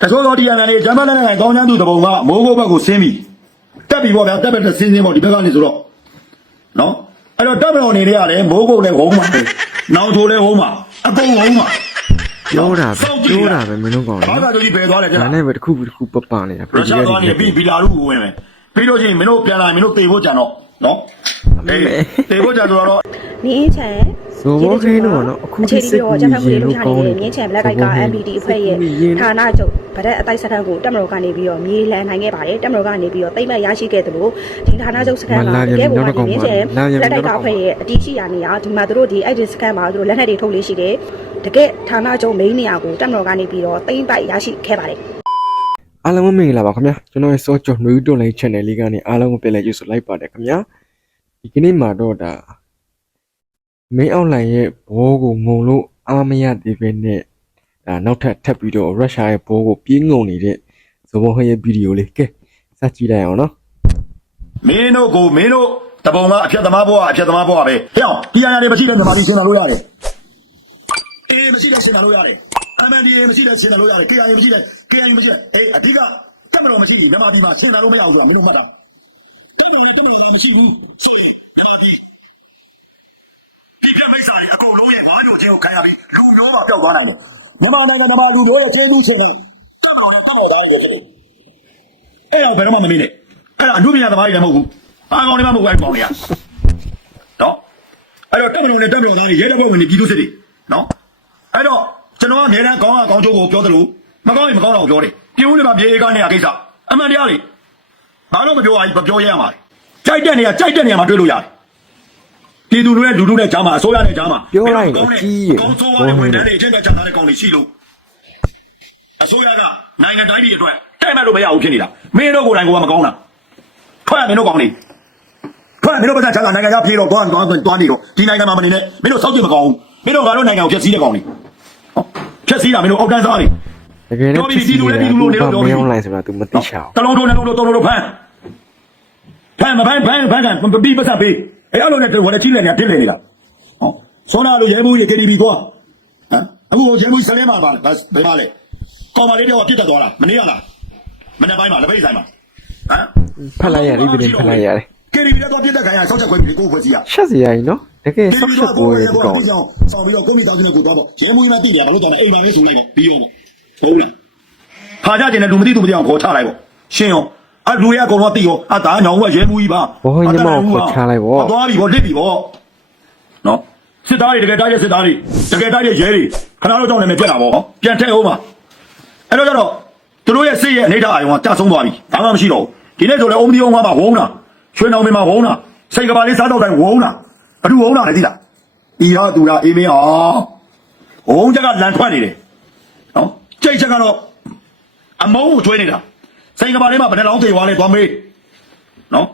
တချို့သောတရားနယ်တွေဂျမန်နဲ့နဲ့ကောင်းချမ်းသူတပုံကမိုးကုတ်ဘက်ကိုဆင်းပြီတက်ပြီပေါ့ဗျာတက်ပဲတက်ဆင်းဆင်းပေါ့ဒီဘက်ကနေဆိုတော့နော်အဲ့တော့တက်မတော်နေတွေကလည်းမိုးကုတ်လည်းဝုံးမှာပဲနောင်ထိုးလည်းဝုံးမှာအကုန်ဝုံးမှာပြောတာပဲပြောတာပဲမင်းတို့ကောင်ဘာလေသာတို့ကြီးပဲသွားတယ်ကျဒါလားနဲ့ပဲတစ်ခုပြီးတစ်ခုပပနေတာရုရှားသွားနေပြီးဘီလာရုကိုဝင်မယ်ပြီးလို့ချင်းမင်းတို့ပြန်လာမင်းတို့တေဖို့ကြံတော့နော်အေးတေဖို့ကြံဆိုတော့မြင်းချန် ဇော်ဘောခင်းတော့နော်အခုအခြေဒီဒီစိတ်ရောကူဂျပန်ရင်ကိုလို့လှုပ်ရှားကောင်းနေတယ်မြင်းချန်ဘလက်ကက MPD အဖွဲ့ရဲ့ဌာနချုပ်ဗဒက်အတိုက်စခန်းကိုတက်မတော်ကနေပြီးတော့မြေလန်နိုင်ခဲ့ပါတယ်တက်မတော်ကနေပြီးတော့တိတ်မဲ့ရရှိခဲ့သလိုဒီဌာနချုပ်စခန်းမှာတကယ်ကိုမြင်းချန်လက်တိုက်ကအဖွဲ့ရဲ့အတီးရှိရာနေရာဒီမှာသူတို့ဒီအဲ့ဒီစခန်းမှာသူတို့လက်နက်တွေထုတ်လေးရှိတယ်တကယ်ဌာနချုပ်မိန်းနေရာကိုတက်မတော်ကနေပြီးတော့တိမ့်ပိုက်ရရှိခဲ့ပါတယ်အားလုံးပဲမင်္ဂလာပါခင်ဗျာကျွန်တော်ရဲ့စောကျော်နှွေးတွန်လိုင်း channel လေးကနေအားလုံးကိုပြန်လည်ကြည့်ဆိုလိုက်ပါတယ်ခင်ဗျာဒီကနေ့မှာတော့ဒါ မင်းအောင်လှိုင်ရဲ့ဘောကိုငုံလို့အားမရသေးပဲနဲ့ဒါနောက်ထပ်ထပ်ပြီးတော့ရုရှားရဲ့ဘောကိုပြေးငုံနေတဲ့ဇော်ဘောခင်းရဲ့ဗီဒီယိုလေးကဲစကြည့်လိုက်အောင်နော်မင်းတို့ကိုမင်းတို့တပုံကအဖြတ်သမားဘွားအဖြတ်သမားဘွားပဲဟဲ့အောင်တရားရတယ်မရှိတဲ့မြန်မာပြည်ရှင်းလာလို့ရတယ်အေးမရှိတဲ့ရှင်းလာလို့ရတယ်အမှန်ဒီမရှိတဲ့ရှင်းလာလို့ရတယ် KIA မရှိတဲ့ KIA မရှိတဲ့အေးအဓိကကမ္ဘာတော်မရှိဘူးမြန်မာပြည်မှာရှင်းလာလို့မရဘူးဆိုတော့မင်းတို့မှတ်တာတိတိတိတိမရှိဘူးရှင်းလာပြီ ဒီကမိစ္ဆာတွေအကုန်လုံးရဲ့ငါတို့ချင်းကိုခံရပြီလူမျိုးမှာပျောက်သွားနိုင်တယ်မြန်မာနိုင်ငံမှာလူတို့ရဲ့ကျေးဇူးရှင်တယ်ကမ္ဘာရဲ့ကမ္ဘာသားတွေဖြစ်တယ်အဲ့တော့ဘယ်တော့မှမမေးနဲ့အဲ့ဒါအမှုပညာသမားတွေလည်းမဟုတ်ဘူးအားကောင်းတွေမှမဟုတ်ဘူးအဲ့ကောင်တွေကနော်အဲ့တော့တက်မလို့နဲ့တက်မလို့သားတွေရဲတပ်ဖွဲ့ဝင်တွေပြည်သူစစ်တွေနော်အဲ့တော့ကျွန်တော်ကအများအားကောင်းအောင်ကောင်းချိုးကိုပြောသလိုမကောင်းရင်မကောင်းတော့ပြောတယ်ပြင်းဦးတွေမှာပြေကားနေတာကိစ္စအမှန်တရားလေဘာလို့မပြောရဘူးမပြောရရမှာကြိုက်တဲ့နေရာကြိုက်တဲ့နေရာမှာတွေ့လို့ရတယ် ပြည်သူတွေနဲ့လူလူနဲ့ကြားမှာအစိုးရနဲ့ကြားမှာကောင်းဆိုးဝါးတဲ့ဝန်ထမ်းတွေအချင်းချင်းကြားတဲ့ကောင်တွေရှိလို့အစိုးရကနိုင်ငံတိုင်းပြည်အတွက်တဲ့မဲ့လို့မရဘူးဖြစ်နေတာမင်းတို့ကိုယ်တိုင်ကမကောင်းတာထွက်ရမင်းတို့ကောင်းနေထွက်ရမင်းတို့ပတ်ချာကနိုင်ငံခြားပြေးတော့သွားသွားသွားနေတော့ဒီနိုင်ငံမှာမနေနဲ့မင်းတို့စောက်ကြည့်မကောင်းဘူးမင်းတို့ငါတို့နိုင်ငံကိုဖျက်ဆီးတဲ့ကောင်တွေဟောဖျက်ဆီးတာမင်းတို့အောက်တန်းစားနေတကယ်တော့ပြည်သူတွေပြည်သူလို့နေတော့မင်းအောင်လှိုင်ဆိုတာ तू မသိချအောင်တလုံးတို့နဲ့လုံးတို့တုံးတို့ဖမ်းဖမ်းမဖမ်းဖမ်းဖမ်းကန်ပြီးပတ်ဆက်ပေး အဲ့အလုံးနဲ့ဝယ်ချီးလေနေတာတင်းလေနေတာဟောစောနာလိုရဲဘူးကြီး KTV ကွာဟမ်အခုရဲဘူးဆလဲမှာပါဘယ်မှာလဲကောင်မလေးတော့ပြစ်တက်သွားတာမနေ့ကလားမနေ့ပိုင်းမှာလက်ပိတ်ဆိုင်မှာဟမ်ဖတ်လိုက်ရပြီပြင်ဖတ်လိုက်ရတယ် KTV တော့ပြစ်တက်ခံရဆောက်ချက်ခွဲပြီးကိုယ်ဖွဲ့စီရရှက်စရာကြီးနော်တကယ်ဆောက်ရှက်ပွဲဒီကောင်ဆောင်ပြီးတော့ကိုမိသားစုနဲ့ကိုသွားပေါ့ရဲဘူးကြီးမသိကြဘာလို့တော့လဲအိမ်မှာလေးဆိုလိုက်ပေါ့ပြီးရောပေါ့ဟုတ်လားခါကြကျင်တဲ့လူမသိသူမသိအောင်ခေါ်ချလိုက်ပေါ့ရှင်းရော အလူတွေကအကုန်လုံးသိရောအသားညောင်ကရဲဘူးကြီးပါသွားပြီပေါ့လစ်ပြီပေါ့နော်စစ်သားတွေတကယ်တိုက်တဲ့စစ်သားတွေတကယ်တိုက်တဲ့ရဲတွေခဏတော့ကြောင်းနေမယ်ပြက်တာပေါ့ပြန်ထည့်အောင်ပါအဲ့တော့ကျတော့သူတို့ရဲ့စစ်ရဲ့အနေထားအယုံကတဆုံးသွားပြီဘာမှမရှိတော့ဘူးဒီနေ့ဆိုလည်းအုံဒီအောင်ကမှဝုန်းတာရွှေနောင်မင်းမှာဝုန်းတာစိတ်ကပါလေးစားတော့တိုင်းဝုန်းတာဘ누구ဝုန်းတာလဲသိလားဤဟာသူလားအေးမင်းအောင်ဝုန်းချက်ကလန်ထွက်နေတယ်နော်ကြိတ်ချက်ကတော့အမုန်းကိုကျွေးနေတာ စိတ်ကပါလေးမှာဘယ်နှလောင်းထေသွားလဲသွားမေးနော်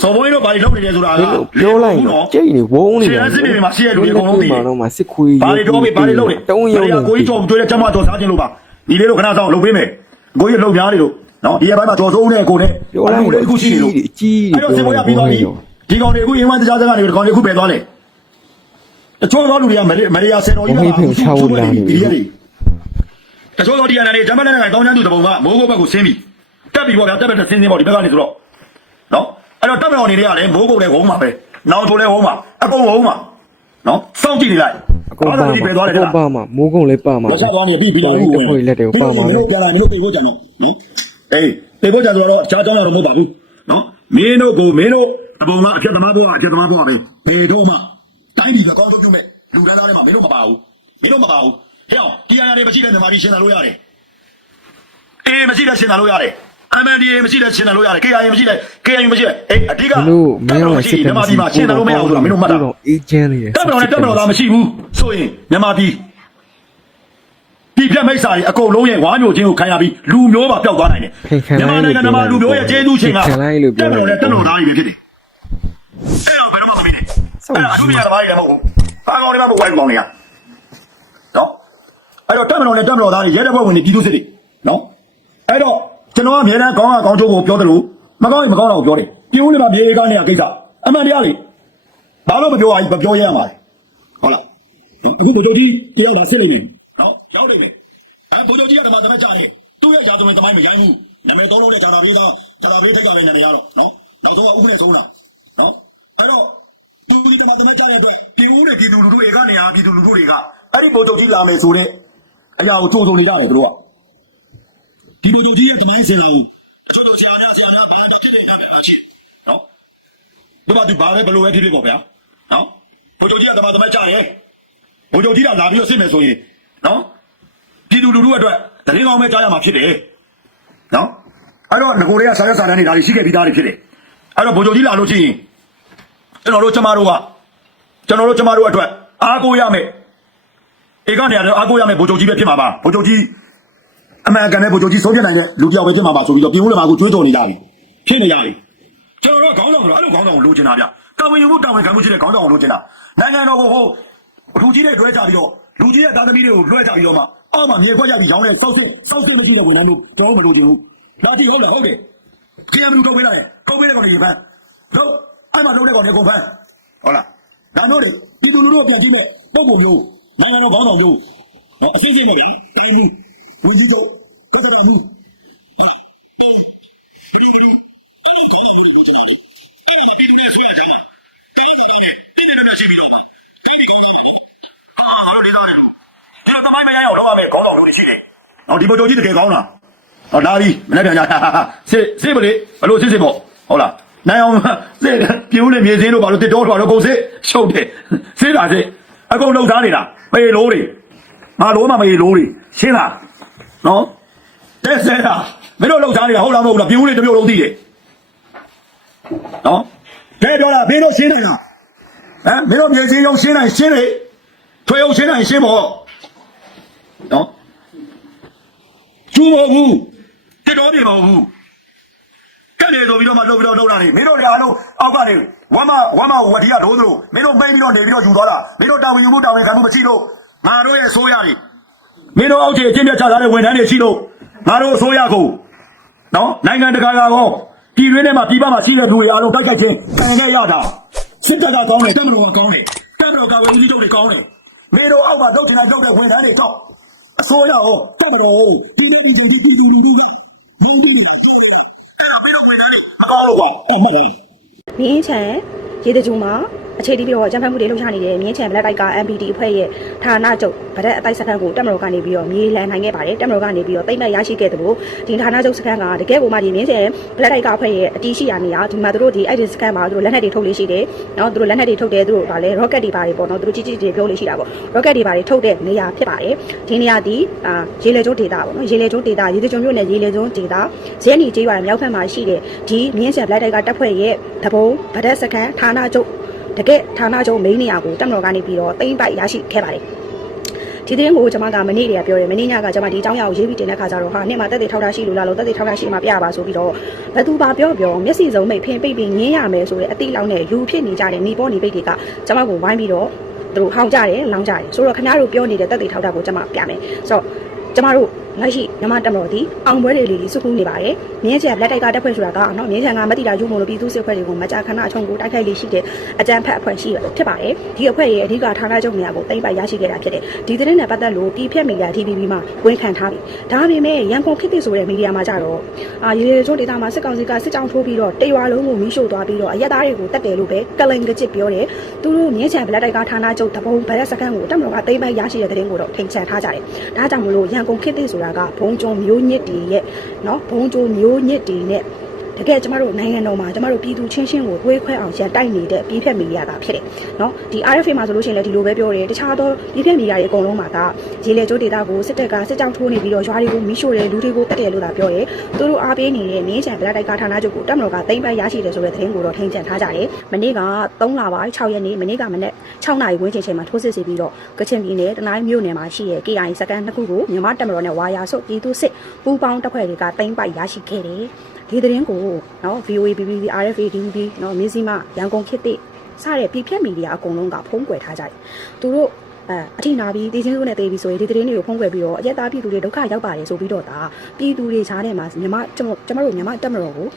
စော်ဘွေးတို့ဘာလို့လုပ်နေလဲဆိုတာကပြောလိုက်တော့ကြိတ်နေဝုန်းနေရှေ့စစ်တွေမှာရှေ့ရလူတွေအကုန်လုံးသိတယ်တော့မှစစ်ခွေးဘာတွေတော့မေးဘာတွေလုပ်နေတုံးရုံဘယ်ကိုကြီးကြော်တွေ့တဲ့ကျမတော်စားခြင်းလို့ပါဒီလေးတို့ခဏဆောင်လုပ်ပေးမယ်ကိုကြီးလှုပ်များနေလို့နော်ဒီရဲ့ဘက်မှာကြော်စိုးနဲ့ကိုနဲ့ပြောလိုက်လေးတစ်ခုရှိနေလို့အကြီးအဲ့တော့စင်ပေါ်ရပြီးသွားပြီဒီကောင်တွေအခုရင်းဝမ်းတကြားစကားတွေဒီကောင်တွေအခုပဲသွားလေတချို့သောလူတွေကမရေမရေယာဆယ်တော်ကြီးကဒီရက်တွေတချို့သောဒီအန်တွေဂျမန်နဲ့ကောင်းချမ်းသူတပုံကမိုးကုတ်ဘက်ကိုဆင်းပြီ တက်ပြီပေါ့ဗျာတက်ပဲဆင်းဆင်းပေါ့ဒီဘက်ကနေဆိုတော့နော်အဲ့တော့တက်မတော်နေတွေကလည်းမိုးကုတ်လည်းဝုံးမှာပဲနောင်ထိုးလည်းဝုံးမှာအကုန်ဝုံးမှာနော်စောင့်ကြည့်နေလိုက်အကုန်ပါဒီပဲသွားတယ်အတဲ့ကုန်ပါမှာမိုးကုံလေးပါမှာမဆက်သွားနေပြီပြီးတော့တခွေလက်တွေကိုပါမှာမင်းတို့ပြန်လာမင်းတို့ပြေဖို့ကြံတော့နော်အေးပြေဖို့ကြံဆိုတော့အခြားကြောင်းရတော့မဟုတ်ပါဘူးနော်မင်းတို့ကိုမင်းတို့အပုံကအဖြတ်သမားဘွားအဖြတ်သမားဘွားပဲဘယ်တော့မှတိုင်းပြည်ကကောင်းဆုံးပြုမဲ့လူတန်းသားတွေမှာမင်းတို့မပါဘူးမင်းတို့မပါဘူးဟဲ့အောင်တရားရတယ်မရှိတဲ့မြန်မာပြည်ရှင်းလာလို့ရတယ်အေးမရှိတဲ့ရှင်းလာလို့ရတယ် အမှန်ဒီမရှိတဲ့ရှင်းလာလို့ရတယ် KIA မရှိတဲ့ KIA မရှိတဲ့အေးအဓိကမင်းတို့မင်းအောင်စစ်တယ်မြန်မာပြည်မှာရှင်းလာလို့မရဘူးဆိုတာမင်းတို့မှတ်တာအေဂျင့်လေးတက်မတော်နဲ့တက်မတော်သားမရှိဘူးဆိုရင်မြန်မာပြည်ပြည်ပြတ်မိစ္ဆာတွေအကုန်လုံးရဲ့ဝါမျိုးချင်းကိုခံရပြီးလူမျိုးပါပျောက်သွားနိုင်တယ်မြန်မာနိုင်ငံမှာလူမျိုးရဲ့ကျေးဇူးရှင်ကတက်မတော်နဲ့တက်မတော်သားတွေပဲဖြစ်တယ်အဲ့တော့ဘယ်တော့မှမပြီးနဲ့အဲ့အမှုရတာဘာတွေလည်းမဟုတ်ဘူးဘာကောင်တွေမှမဟုတ်ဘူးကောင်တွေကနော်အဲ့တော့တက်မတော်နဲ့တက်မတော်သားတွေရဲတပ်ဖွဲ့ဝင်တွေပြည်သူစစ်တွေနော်အဲ့တော့ ကျွန်တော်ကအများအားကောင်းအောင်ကောင်းချိုးကိုပြောတယ်လို့မကောင်းရင်မကောင်းတော့ပြောတယ်ပြင်းဦးနေမှာပြေကားနေတာကိစ္စအမှန်တရားလေဘာလို့မပြောရဘူးမပြောရရမှာလေဟုတ်လားနော်အခုဗိုလ်ချုပ်ကြီးတယောက်ပါဆစ်နေတယ်နော်ရောက်နေတယ်အဲဗိုလ်ချုပ်ကြီးကကမှသမက်ကြရင်သူ့ရဲ့ဂျာသမင်သမိုင်းမရိုင်းဘူးနာမည်သုံးလို့တဲ့ဂျာနာဘေးကဂျာနာဘေးထိတ်ကလည်းနာမည်ရတော့နော်နောက်ဆုံးကဥပဒေဆုံးတာနော်အဲ့တော့ဒီဒီတမတမကြတဲ့အတွက်ဒီဦးတွေပြည်သူလူထုတွေကနေရာပြည်သူလူထုတွေကအဲ့ဒီပုံချုပ်ကြီးလာမယ်ဆိုတဲ့အရာကိုကြိုးစုံနေကြတယ်သူတို့က ဒီပုံချုပ်ကြီးရဲ့သမိုင်းစင်လာကိုကျွန်တော်ဆရာများဆရာများအားလုံးဖြစ်နေတာပဲပါချင်းနော်ဒီမှာဒီဘာလဲဘယ်လိုပဲဖြစ်ဖြစ်ပေါ့ဗျာနော်ပုံချုပ်ကြီးကတမတမကြတယ်ပုံချုပ်ကြီးကလာပြီးတော့စစ်မယ်ဆိုရင်နော်ပြည်သူလူထုအတွက်တရင်ကောင်းပဲကြားရမှာဖြစ်တယ်နော်အဲ့တော့ငကိုတွေကဆာရက်စာတန်းတွေဒါတွေရှိခဲ့ပြီးသားတွေဖြစ်တယ်အဲ့တော့ဗိုလ်ချုပ်ကြီးလာလို့ရှိရင်ကျွန်တော်တို့ကျမတို့ကကျွန်တော်တို့ကျမတို့အတွက်အားကိုးရမယ်ဧကနေရာတော့အားကိုးရမယ်ဗိုလ်ချုပ်ကြီးပဲဖြစ်မှာပါဗိုလ်ချုပ်ကြီး အမှန်ကန်တဲ့ဗိုလ်ချုပ်ကြီးဆုံးဖြတ်နိုင်တဲ့လူတစ်ယောက်ပဲဖြစ်မှာပါဆိုပြီးတော့ပြည်ဦးလည်းမှာကိုကြွေးကြော်နေကြပြီဖြစ်နေကြပြီကျွန်တော်တို့ခေါင်းဆောင်ကအဲ့လိုခေါင်းဆောင်ကိုလိုချင်တာဗျတာဝန်ယူမှုတာဝန်ခံမှုရှိတဲ့ခေါင်းဆောင်ကိုလိုချင်တာနိုင်ငံတော်ကိုဟိုလူကြီးတွေတွဲကြပြီးတော့လူကြီးရဲ့သားသမီးတွေကိုလွှဲကြပြီးတော့မှအောက်မှာမြေခွက်ကြပြီးရောင်းတဲ့စောက်စစ်စောက်စစ်မရှိတဲ့ဝန်ထမ်းတို့တော့မလို့ချင်ဘူးဒါတိဟုတ်လားဟုတ်တယ်ခင်ဗျားတို့ထုတ်ပေးလိုက်ထုတ်ပေးတဲ့ကောင်တွေဖမ်းတို့အဲ့မှာလုပ်တဲ့ကောင်တွေကုန်ဖမ်းဟုတ်လားဒါမျိုးတွေပြည်သူလူထုကိုပြန်ကြည့်မဲ့ပုံပုံမျိုးနိုင်ငံတော်ခေါင်းဆောင်မျိုးဟောအစိမ့်စိမ့်ပဲဗျာတိုင်းမှု ဝင်ကြီးတို့ကတည်းကမှုဘယ်လိုဘယ်လိုအဲ့လိုထားတာမျိုးကိုကျွန်တော်တို့အဲ့ဒါပြည်သူတွေဆွဲရတာတင်းတင်းတင်းတင်းတင်းတင်းရှိပြီးတော့မှာတိုင်းပြည်ကောင်းတယ်အာငါတို့ဒေသနဲ့လူအဲ့ဒါသမိုင်းမရအောင်တော့မယ်ခေါင်းဆောင်လူတွေရှိတယ်။ဟောဒီဘုံကြိုကြီးတကယ်ကောင်းလား။ဟောလာပြီမနေ့ပြန်ကြစစ်စစ်မလေးဘလို့စစ်စစ်ပေါ့ဟုတ်လား။နိုင်အောင်စစ်ပြူးလေမြေစင်းတို့ဘာလို့တစ်တော်ထွားတော့ကုန်စစ်ရှုပ်တယ်။စစ်တာစစ်အကုန်လုံသားနေတာပေလို့တွေငါလုံးမမေလို့တွေရှင်းလား။ နော်တက်ဆဲတာမင်းတို့လုံသားနေတာဟုတ်လားမဟုတ်လားပြူးလေတစ်မျိုးလုံးသိတယ်။နော်ကဲပြောတာမင်းတို့ရှင်းနိုင်လား။ဟမ်မင်းတို့မြေစင်းရောရှင်းနိုင်ရှင်းလေထွေအောင်ရှင်းနိုင်ရှင်းပေါ့နော်ကျူမဟုတ်ဘူးတက်တော်ပြေမဟုတ်ဘူးကဲနေဆိုပြီးတော့မှလှုပ်ပြီးတော့လှုပ်တာနေမင်းတို့တွေအားလုံးအောက်ကနေဝမ်းမဝမ်းမဝတီကဒိုးသလိုမင်းတို့မိန်ပြီးတော့နေပြီးတော့ယူသွားတာမင်းတို့တာဝန်ယူမှုတာဝန်ခံမှုမရှိလို့ငါတို့ရဲ့အစိုးရတွေ မင်းတို့အောက်ခြေအကျင့်ပြချထားတဲ့ဝန်ထမ်းတွေရှိလို့ငါတို့အစိုးရကိုနော်နိုင်ငံတကာကရောပြည်တွင်းထဲမှာပြည်ပမှာရှိတဲ့လူတွေအားလုံးတိုက်ခိုက်ခြင်းခံခဲ့ရတာစစ်တပ်ကကောင်းတယ်တပ်မတော်ကကောင်းတယ်တပ်မတော်ကဝန်ကြီးချုပ်တွေကောင်းတယ်မင်းတို့အောက်မှာလုပ်ချင်တာလုပ်တဲ့ဝန်ထမ်းတွေတော့အစိုးရရောတပ်မတော်ရောပြည်သူပြည်သူပြည်သူပြည်သူပြည်သူမကောင်းလို့ကွာအမှန်ပဲမင်းချန်ရေတကြုံမှာ အခြေတီးပြီးတော့ကြံဖက်မှုတွေလှုပ်ရှားနေတဲ့မြင်းချံဘလက်တိုက်က MPD အဖွဲ့ရဲ့ဌာနချုပ်ဗဒက်အတိုက်စခန်းကိုတက်မတော်ကနေပြီးတော့မြေလန်နိုင်ခဲ့ပါတယ်တက်မတော်ကနေပြီးတော့တိတ်မဲ့ရရှိခဲ့တယ်လို့ဒီဌာနချုပ်စခန်းကတကယ်ကိုမှဒီမြင်းချံဘလက်တိုက်ကအဖွဲ့ရဲ့အတီးရှိရာနေရာဒီမှာသူတို့ဒီအဲ့ဒီစခန်းမှာသူတို့လက်နက်တွေထုတ်လေးရှိတယ်နော်သူတို့လက်နက်တွေထုတ်တယ်သူတို့ဗာလဲ rocket တွေပါတယ်ပေါ့နော်သူတို့ကြီးကြီးတွေပြောလေးရှိတာပေါ့ rocket တွေပါတယ်ထုတ်တဲ့နေရာဖြစ်ပါတယ်ဒီနေရာဒီအာရေလေကျိုးဒေတာပေါ့နော်ရေလေကျိုးဒေတာရေတကြုံမြို့နယ်ရေလေကျိုးဒေတာဇဲနီကျေးရွာမြောက်ဘက်မှာရှိတဲ့ဒီမြင်းချံဘလက်တိုက်ကတပ်ဖွဲ့ရဲ့တဘုံဗဒက်စခန်းဌာနချုပ် တကယ်ဌာနချုပ်မိန်းနေရာကိုတက်မတော်ကနေပြီးတော့တိမ့်ပိုက်ရရှိခဲ့ပါတယ်ဒီသတင်းကိုကျွန်မကမနေ့တည်းကပြောတယ်မနေ့ညကကျွန်မဒီအကြောင်းအရာကိုရေးပြီးတင်တဲ့ခါကျတော့ဟာနေ့မှတက်တဲ့ထောက်ထားရှိလို့လားလို့တက်တဲ့ထောက်ထားရှိမှပြရပါဆိုပြီးတော့ဘသူပါပြောပြောမျက်စိစုံမိတ်ဖင်ပိတ်ပြီးငင်းရမယ်ဆိုတဲ့အတိလောက်နဲ့လူဖြစ်နေကြတဲ့နေပေါ်နေပိတ်တွေကကျွန်မကိုဝိုင်းပြီးတော့သူတို့ဟောင်းကြတယ်လောင်းကြတယ်ဆိုတော့ခင်ဗျားတို့ပြောနေတဲ့တက်တဲ့ထောက်ထားကိုကျွန်မပြမယ်ဆိုတော့ကျမတို့လက်ရှိမြမတက်မတော်ဒီအောင်ပွဲတွေလေးလေးစုခုနေပါတယ်။မြင်းချံလက်တိုက်ကတက်ဖွဲ့ဆိုတာကနော်မြင်းချံကမတိတာယူမို့လို့ပြည်သူစစ်ဖွဲ့တွေကိုမကြာခဏအချုံကိုတိုက်ခိုက်လေးရှိတဲ့အကြမ်းဖက်အဖွဲ့ရှိရဖြစ်ပါတယ်။ဒီအဖွဲ့ရဲ့အဓိကဌာနချုပ်နေရာကိုတိမ့်ပိုက်ရရှိခဲ့တာဖြစ်တယ်။ဒီသတင်းနဲ့ပတ်သက်လို့ပြည်ဖြတ်မီဒီယာ TVB မှာဝန်ခံထားပြီ။ဒါပေမဲ့ရန်ကုန်ခေတ်သစ်ဆိုတဲ့မီဒီယာမှာကြတော့အာရေရေကျွန်းဒေတာမှာစစ်ကောင်စီကစစ်ကြောင်းထိုးပြီးတော့တေရွာလုံးကိုမီးရှို့သွားပြီးတော့အရက်သားတွေကိုတက်တယ်လို့ပဲကလင်ကကြစ်ပြောတယ်။သူတို့မြင်းချံလက်တိုက်ကဌာနချုပ်တပုံဗရက်စကန်ကိုတက်မတော်ကတိမ့်ပိုက်ရရှိတဲ့သတင်းကိုတော့ထိန်ချန်ထားကြတယ်။ဒါကြောင့်မလို့ရန်ကုန်ခေတ်သစ်ဆိုတာကဘုံကျုံမျိုးညစ်တီရဲ့နော်ဘုံကျုံမျိုးညစ်တီနဲ့ တကယ်ကျမတို့နိုင်ငံတော်မှာကျမတို့ပြည်သူချင်းချင်းကိုတွေးခွဲအောင်ရန်တိုက်နေတဲ့ပြည်ဖြတ်မီဒီယာကဖြစ်တယ်နော်ဒီ RFA မှာဆိုလို့ရှိရင်လည်းဒီလိုပဲပြောတယ်တခြားသောပြည်ဖြတ်မီဒီယာတွေအကုန်လုံးမှာကရေလေကျိုးဒေတာကိုစစ်တပ်ကစစ်ကြောင်းထိုးနေပြီးတော့ရွာတွေကိုမီးရှို့တယ်လူတွေကိုတက်တယ်လို့သာပြောတယ်သူတို့အားပေးနေတဲ့မင်းချံဗလာတိုက်ကဌာနချုပ်ကိုတက်မတော်ကတိမ့်ပိုက်ရရှိတယ်ဆိုတဲ့သတင်းကိုတော့ထိန်ချန်ထားကြတယ်မနေ့က3လပိုင်း6ရက်နေ့မနေ့ကမနေ့6နာရီဝန်းကျင်ချိန်မှာထိုးစစ်စီပြီးတော့ကချင်ပြည်နယ်တနိုင်းမြို့နယ်မှာရှိတဲ့ KI စကန်နှစ်ခုကိုမြန်မာတက်မတော်နဲ့ဝါယာဆုပ်ပြည်သူစစ်ပူးပေါင်းတပ်ဖွဲ့တွေကတိမ့်ပိုက်ရရှိခဲ့တယ် ဒီသတင်းကိုနော် VOA BBC RFA DVB နော်မြင်းစီမရန်ကုန်ခေတ်သစ်စတဲ့ပြည်ဖြတ်မီဒီယာအကုန်လုံးကဖုံးကွယ်ထားကြတယ်သူတို့အဲအထင်နာပြီးတည်ချင်းစုနဲ့တည်ပြီးဆိုရင်ဒီသတင်းတွေကိုဖုံးကွယ်ပြီးတော့အရက်သားပြည်သူတွေဒုက္ခရောက်ပါတယ်ဆိုပြီးတော့ဒါပြည်သူတွေခြားထဲမှာမြမကျွန်တော်ကျွန်တော်တို့မြမတက်မတော်ကို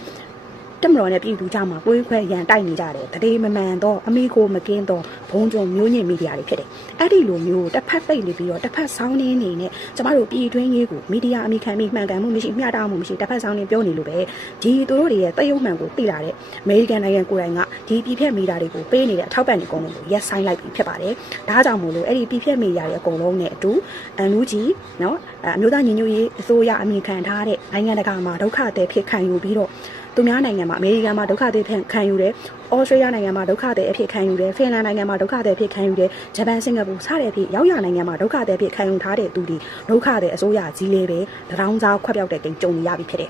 တက်မတော်နဲ့ပြည်သူကြားမှာကိုယ်ခွဲရန်တိုက်နေကြတယ်တတိမမှန်တော့အမိကိုမကင်းတော့ဘုံကြုံမျိုးညင်မီဒီယာတွေဖြစ်တယ်အဲ့ဒီလိုမျိုးတစ်ဖက်ပိတ်နေပြီးတော့တစ်ဖက်ဆောင်းနေနေနဲ့ကျမတို့ပြည်တွင်းရေးကိုမီဒီယာအမိခံပြီးမှန်ကန်မှုမရှိမျှတမှုမရှိတစ်ဖက်ဆောင်းနေပြောနေလို့ပဲဒီသူတို့တွေရဲ့တရုပ်မှန်ကိုသိလာတဲ့အမေရိကန်နိုင်ငံကိုယ်တိုင်ကဒီပြည်ဖြတ်မီဒီယာတွေကိုပေးနေတဲ့အထောက်ပံ့တွေအကုန်လုံးကိုရက်ဆိုင်လိုက်ပြီးဖြစ်ပါတယ်ဒါကြောင့်မို့လို့အဲ့ဒီပြည်ဖြတ်မီဒီယာတွေအကုန်လုံးနဲ့အတူအန်လူကြီးနော်အမျိုးသားညီညွတ်ရေးအစိုးရအမိခံထားတဲ့နိုင်ငံတကာမှာဒုက္ခသည်ဖြစ်ခံယူပြီးတော့ သူများနိုင်ငံမှာအမေရိကန်မှာဒုက္ခသည်ဖြစ်ခံယူတယ်။ဩစတြေးလျနိုင်ငံမှာဒုက္ခသည်အဖြစ်ခံယူတယ်။ဖင်လန်နိုင်ငံမှာဒုက္ခသည်အဖြစ်ခံယူတယ်။ဂျပန်စင်ကာပူစတဲ့အဖြစ်ရောက်ရနိုင်ငံမှာဒုက္ခသည်အဖြစ်ခံယူထားတဲ့သူတွေဒုက္ခသည်အစိုးရကြီးလေးပဲတရောင်းစားခွက်ပြောက်တဲ့ကိန်းကြုံနေရပြီဖြစ်တယ်